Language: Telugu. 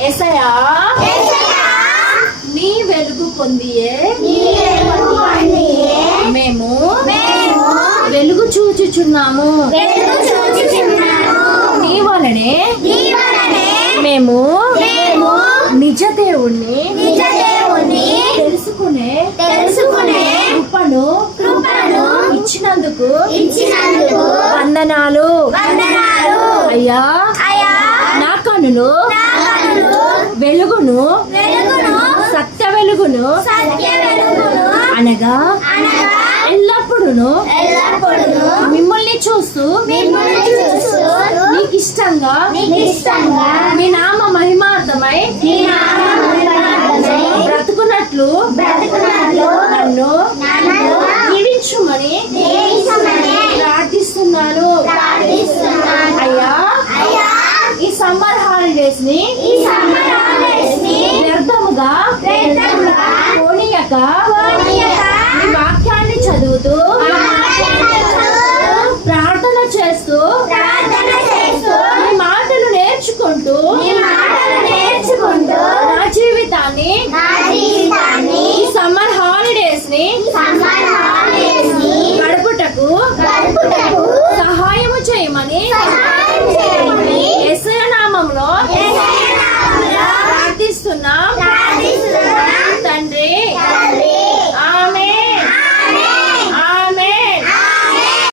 యేసయ్యా నీ వెలుగు పొందియే మేము వెలుగు చూచుచున్నాము. నీ వలనే మేము నిజ దేవుణ్ణి తెలుసుకునే కృపను ఇచ్చినందుకు వందనాలు. అయ్యా నా కనులు వెలుగును సత్య వెలుగును అనగా ఎల్లప్పుడూ మిమ్మల్ని చూస్తూ నీకు ఇష్టంగా మీ నామ మహిమార్థమై బ్రతుకున్నట్లు నన్ను దీవించుమని ప్రార్థిస్తున్నాను. అయ్యా ఈ సమ్మర్ హాలిడేస్ ని వ్యర్థముగా పోనీయక మీ వాక్యాన్ని చదువుతూ ప్రార్థన చేస్తూ మీ మాటలు నేర్చుకుంటూ నా జీవితాన్ని ఈ సమ్మర్ హాలిడేస్ ని గడుపుటకు సహాయము చేయమని యేసయ్య నామములో